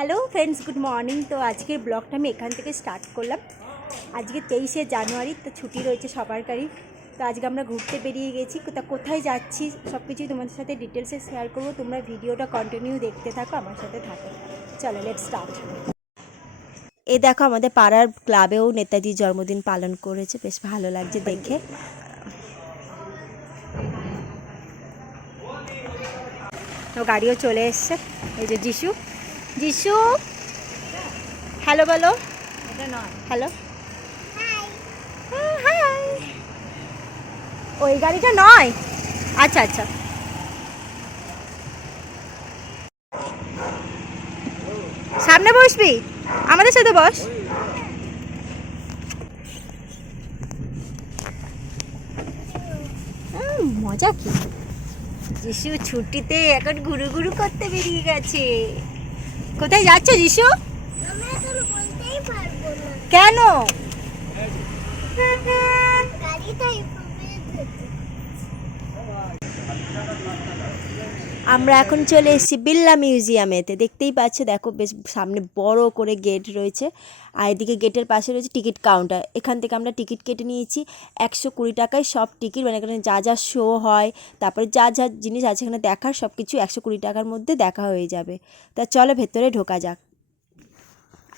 Hello friends, good morning. তো আজকের ব্লগটা আমি এখান থেকে স্টার্ট করলাম। আজকে তেইশে জানুয়ারি, তো ছুটি রয়েছে সবার সবারকারই তো আজকে আমরা ঘুরতে বেরিয়ে গেছি। তা কোথায় যাচ্ছি সব কিছুই তোমাদের সাথে ডিটেলসে শেয়ার করব। তোমরা ভিডিওটা কন্টিনিউ দেখতে থাকো, আমার সাথে থাকো। চলো লেট স্টার্ট এ দেখো, আমাদের পাড়ার ক্লাবেও নেতাজির জন্মদিন পালন করেছে। বেশ ভালো লাগছে দেখে। তো গাড়িও চলে এসছে। এই যে যিশু। যিশু হ্যালো বলো। হ্যালো ওই গাড়িটা নয়? আচ্ছা আচ্ছা। সামনে বসবি? আমাদের সাথে বস। মজা কি? যিশু ছুটিতে এখন ঘুরু ঘুরু করতে বেরিয়ে গেছে। কোথায় যাচ্ছ না। কেন? গাড়িটা আমরা এখন চলে এসেছি বিল্লা মিউজিয়ামেতে। দেখতেই পাচ্ছ, দেখো বেশ সামনে বড় করে গেট রয়েছে আর এদিকে গেটের পাশে রয়েছে টিকিট কাউন্টার। এখান থেকে আমরা টিকিট কেটে নিয়েছি একশো কুড়ি টাকায় সব টিকিট মানে এখানে যা যা শো হয়, তারপরে যা যা জিনিস আছে এখানে দেখার সব কিছু একশো কুড়ি টাকার মধ্যে দেখা হয়ে যাবে। তা চলো ভেতরে ঢোকা যাক।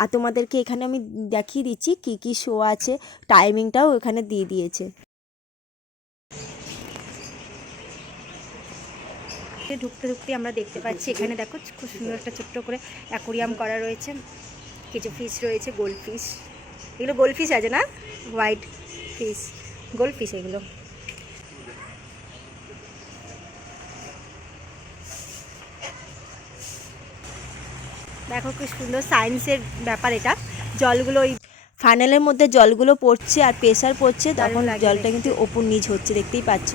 আর তোমাদেরকে এখানে আমি দেখিয়ে দিচ্ছি কি কি শো আছে টাইমিংটাও এখানে দিয়ে দিয়েছে। ঢুকতে ঢুকতে আমরা দেখতে পাচ্ছি এখানে দেখো খুব সুন্দর একটা ছোট্ট করে অ্যাকোরিয়াম করা রয়েছে কিছু ফিশ রয়েছে গোল্ড ফিশ এগুলো গোল্ড ফিশ আছে না? হোয়াইট ফিশ গোল্ড ফিশ এগুলো। দেখো কি সুন্দর সায়েন্সের ব্যাপার এটা। জলগুলো ওই ফানেলের মধ্যে জলগুলো পড়ছে আর প্রেশার পড়ছে তখন জলটা কিন্তু ওপর নিচ হচ্ছে দেখতেই পাচ্ছ।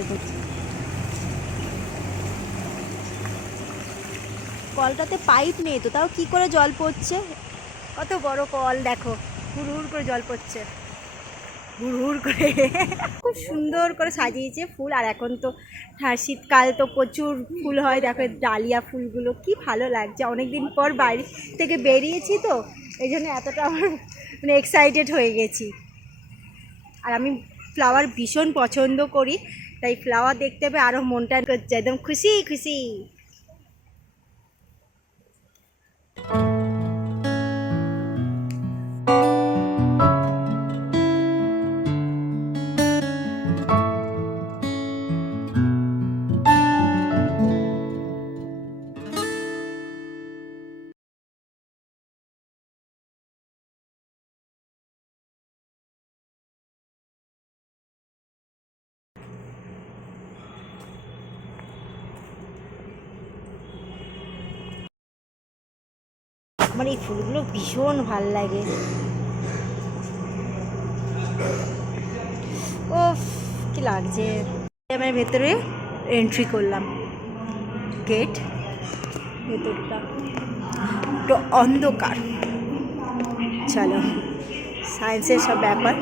কলটাতে পাইপ নেই তো, তাও কি করে জল পড়ছে? কত বড় কল, দেখো। হুড় করে জল পড়ছে। হুড় করে। খুব সুন্দর করে সাজিয়েছে ফুল, আর এখন তো হ্যাঁ শীতকাল তো প্রচুর ফুল হয়, দেখো ডালিয়া ফুলগুলো, কি ভালো লাগছে। অনেক দিন পর বাড়ি থেকে বেরিয়েছি তো, এই জন্য এতটা আমার মানে এক্সাইটেড হয়ে গেছি। আর আমি ফ্লাওয়ার ভীষণ পছন্দ করি, তাই ফ্লাওয়ার দেখতে পেয়ে আরও মনটা একদম খুশি খুশি। আমার এই ফুলগুলো ভীষণ ভালো লাগে। ও কি লাগছে। আমার ভেতরে এন্ট্রি করলাম। গেট ভেতরটা। একটু অন্ধকার। চলো সায়েন্সের সব ব্যাপার।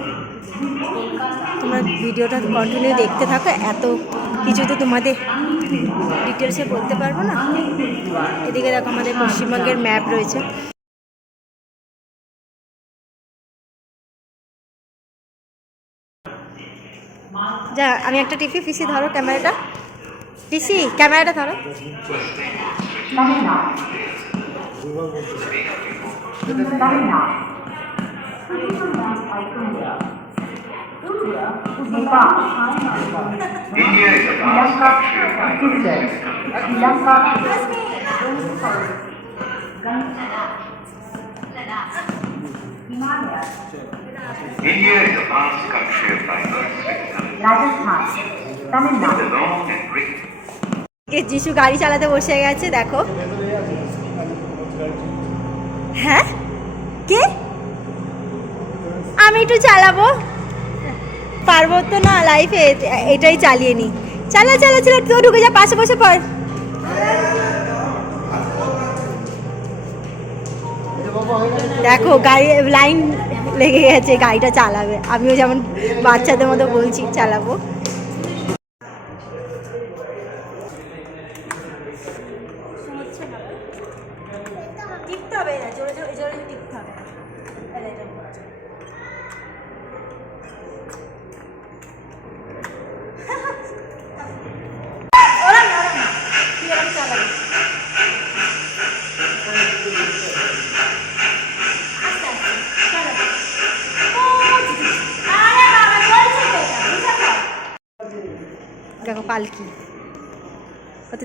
তোমরা ভিডিওটা কন্টিনিউ দেখতে থাকো, এত কিছু তো তোমাদের ডিটেলসে বলতে পারব না। এদিকে দেখো আমাদের পশ্চিমবঙ্গের ম্যাপ রয়েছে। যা আমি একটা টিপি পিসি ধরো ক্যামেরাটা। পিসি ক্যামেরাটা ধরো. যিশু গাড়ি চালাতে বসে গেছে, দেখো। হ্যাঁ? কে? আমি একটু চালাবো? পারব তো না লাইফে এটাই চালিয়ে নি। চালা চালা চালা তুই ঢুকে যা, পাশে বসে পড় দেখো গাড়ি লাইন লেগে গেছে গাড়িটা চালাবে। আমিও যেমন বাচ্চাদের মতো বলছি চালাবো।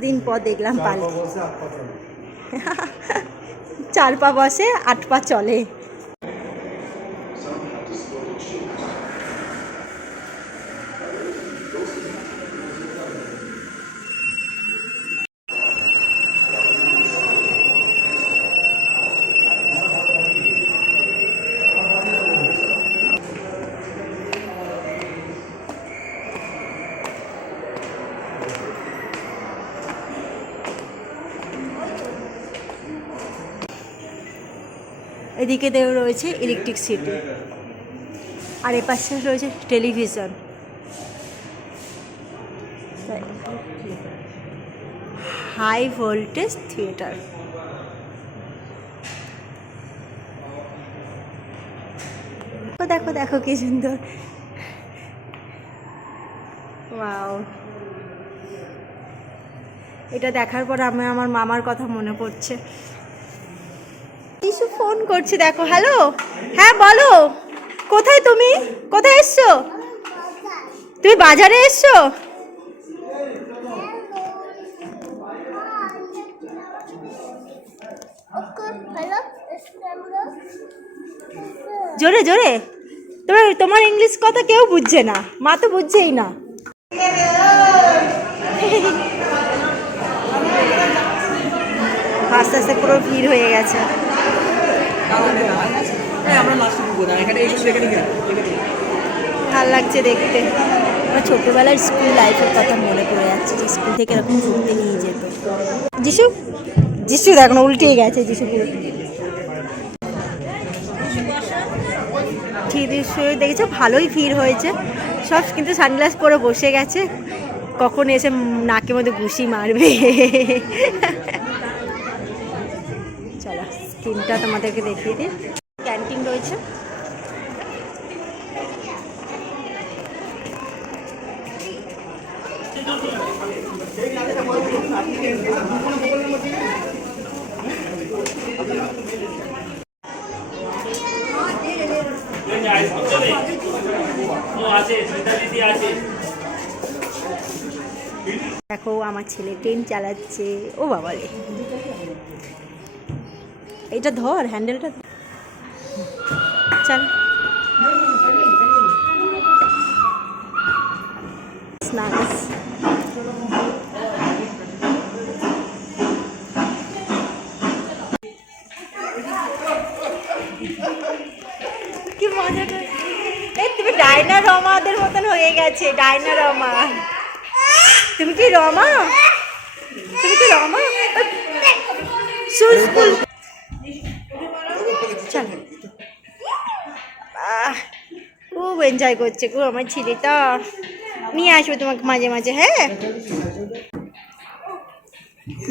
কতদিন পর দেখলাম পালকি চার পা বসে আট পা চলে। এদিকে দেও রয়েছে ইলেকট্রিক সিটি আর এ পাশে রয়েছে টেলিভিশন হাই ভোল্টেজ থিয়েটার দেখো দেখো কি সুন্দর। ওয়াও এটা দেখার পর আমি আমার মামার কথা মনে পড়ছে। কিছু ফোন করছে দেখো, হ্যালো? হ্যাঁ বলো। কোথায় তুমি? কোথায় এসছো? তুমি বাজারে এসছো? জোরে জোরে। তোমার তোমার ইংলিশ কথা কেউ বুঝছে না। মা তো বুঝছেই না। আস্তে আস্তে পুরো ভিড় হয়ে গেছে। ভালো লাগছে দেখতে। আমার ছোটোবেলার স্কুল লাইফের কথা মনে পড়ে যাচ্ছে যে স্কুল থেকে এরকম ঘুরতে নিয়ে যেত। যিশু? যিশু, দেখো না উল্টেই গেছে যিশু পুরো। দেখেছ? ভালোই ভিড় হয়েছে। সব কিন্তু সানগ্লাস পরে বসে গেছে। কখন এসে নাকের মধ্যে ঘুষি মারবে? স্ক্রিনটা তোমাদেরকে দেখিয়ে দিই। ক্যান্টিন রয়েছে। দেখো আমার ছেলে ট্রেন চালাচ্ছে। ও বাবা রে এইটা ধর হ্যান্ডেলটা চল। কি মজা এই তুমি ডায়না রমাদের মতন হয়ে গেছে ডায়না রমা তুমি কি রমা? তুমি কি রমা? স্কুল এনজয় করছে। গো, আমার ছেলেটা। নিয়ে আসব তোমাকে মাঝে মাঝে হ্যাঁ?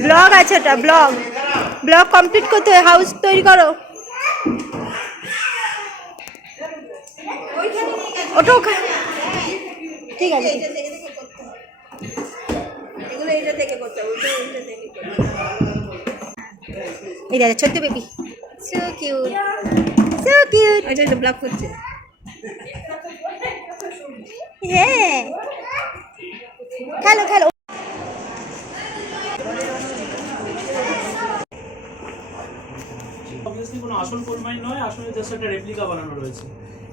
ব্লগ আছে ওটা, ব্লগ। ব্লগ কমপ্লিট করতে হয় হাউস তৈরি করো। ওটা ঠিক আছে। এই দাদা ছোট্ট baby so cute so cute ওইটা তো ব্লক করছে খেলো খেলো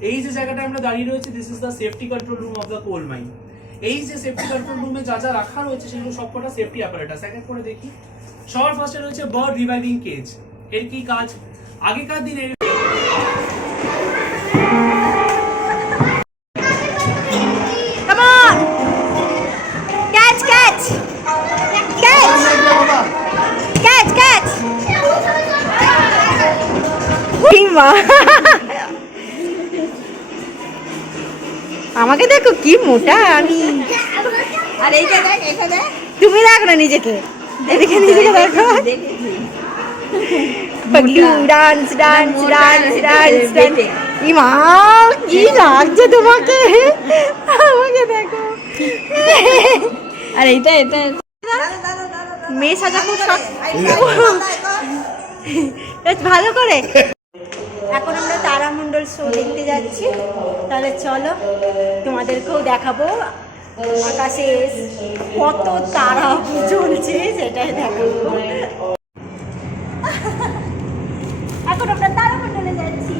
এই যে জায়গাটা আমরা দাঁড়িয়ে রয়েছে this is the safety control room of the coal mine এই যে সেফটি কন্ট্রোল রুমে যা যা রাখা রয়েছে, সেগুলো সবকটা সেফটি অ্যাপারেটাস এক এক করে দেখি। সবার ফার্স্টে রয়েছে বার্ড রিভাইভিং কেজ এর কি কাজ? আগেকার দিনে মা। আমাকে দেখো কি মোটা আমি। আর এইটা দেখ এটা দেখ। তুমি দেখো না নিজেকে। এদিকে নিজেকে দেখো। Paglu dance dance dance dance কি মা কি লাগছে তোমাকে? আমাকে দেখো। আর এইটা এটা মেয়ে সাজা খুব বেশ ভালো করে। এখন আমরা তারামণ্ডল শো দেখতে যাচ্ছি। তাহলে চলো, তোমাদেরকেও দেখাবো। আকাশে কত তারা জ্বলছে, সেটাই দেখাবো। এখন আমরা তারামণ্ডলে যাচ্ছি।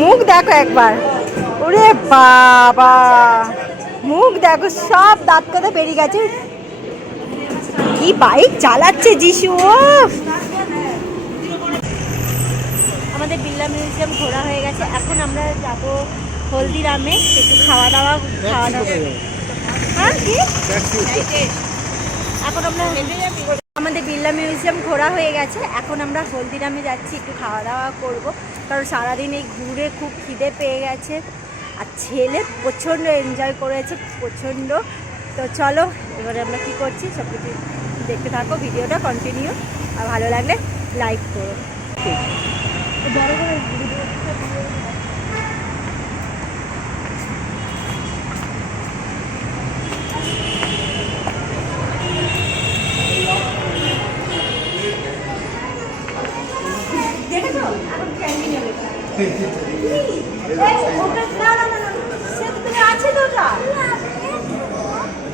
মুখ দেখো একবার। ওরে বাবা। মুখ দেখো, সব দাঁত কথা বেরিয়ে গেছে। কি বাইক চালাচ্ছে যিশু, উফ! আমাদের বিড়লা মিউজিয়াম ঘোরা হয়ে গেছে। এখন আমরা যাব হলদিরামে, একটু খাওয়া দাওয়া খাওয়া দাওয়া হ্যাঁ কি? এখন আমরা আমাদের বিড়লা মিউজিয়াম ঘোরা হয়ে গেছে। এখন আমরা হলদিরামে যাচ্ছি, একটু খাওয়া দাওয়া করব। কারণ সারাদিন এই ঘুরে খুব খিদে পেয়ে গেছে। আর ছেলে প্রচণ্ড এনজয় করেছে, প্রচণ্ড। তো চলো, এবারে আমরা কী করছি? সব কিছু দেখতে থাকো, ভিডিওটা কন্টিনিউ আর ভালো লাগলে লাইক করো। বড় করে দেখেছ এখন ক্যান্টিন নেবে না না না না সে তো তুমি আছে তো ওটা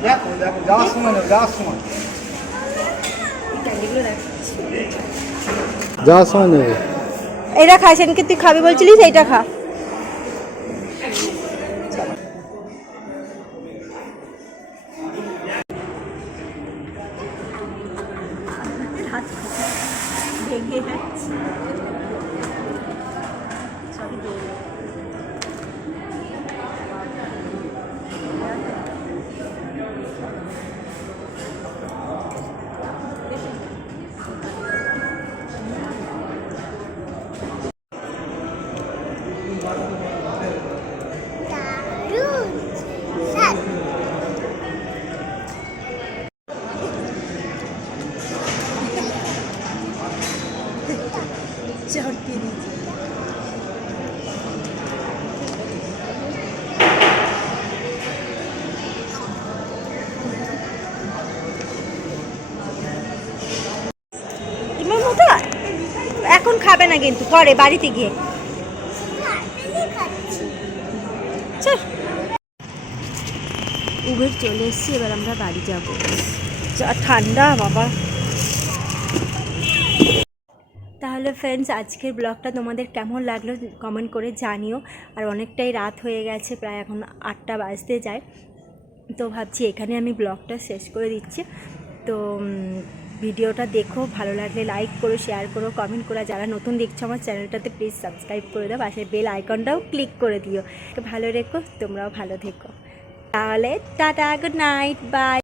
দেখো দেখো যাওয়ার সময় নেই যাওয়ার সময় সময় নেবে এটা খা সেদিনকে তুই খাবি বলছিলিস এইটা খা। ভেঙে যাচ্ছে না কিন্তু পরে বাড়িতে গিয়ে। উবের চলে এসছি এবার আমরা বাড়ি যাব। যা ঠান্ডা বাবা। তাহলে ফ্রেন্ডস আজকের ব্লগটা তোমাদের কেমন লাগল কমেন্ট করে জানিও। আর অনেকটাই রাত হয়ে গেছে প্রায় এখন আটটা বাজতে যায়। তো ভাবছি এখানে আমি ব্লগটা শেষ করে দিচ্ছি। তো ভিডিওটা দেখো, ভালো লাগলে লাইক করো শেয়ার করো কমেন্ট করো। যারা নতুন দেখছ আমার চ্যানেলটাতে প্লিজ সাবস্ক্রাইব করে দাও। পাশে বেল আইকনটাও ক্লিক করে দিও। ভালো রেখো, তোমরাও ভালো থেকো। তাহলে, টাটা গুড নাইট বাই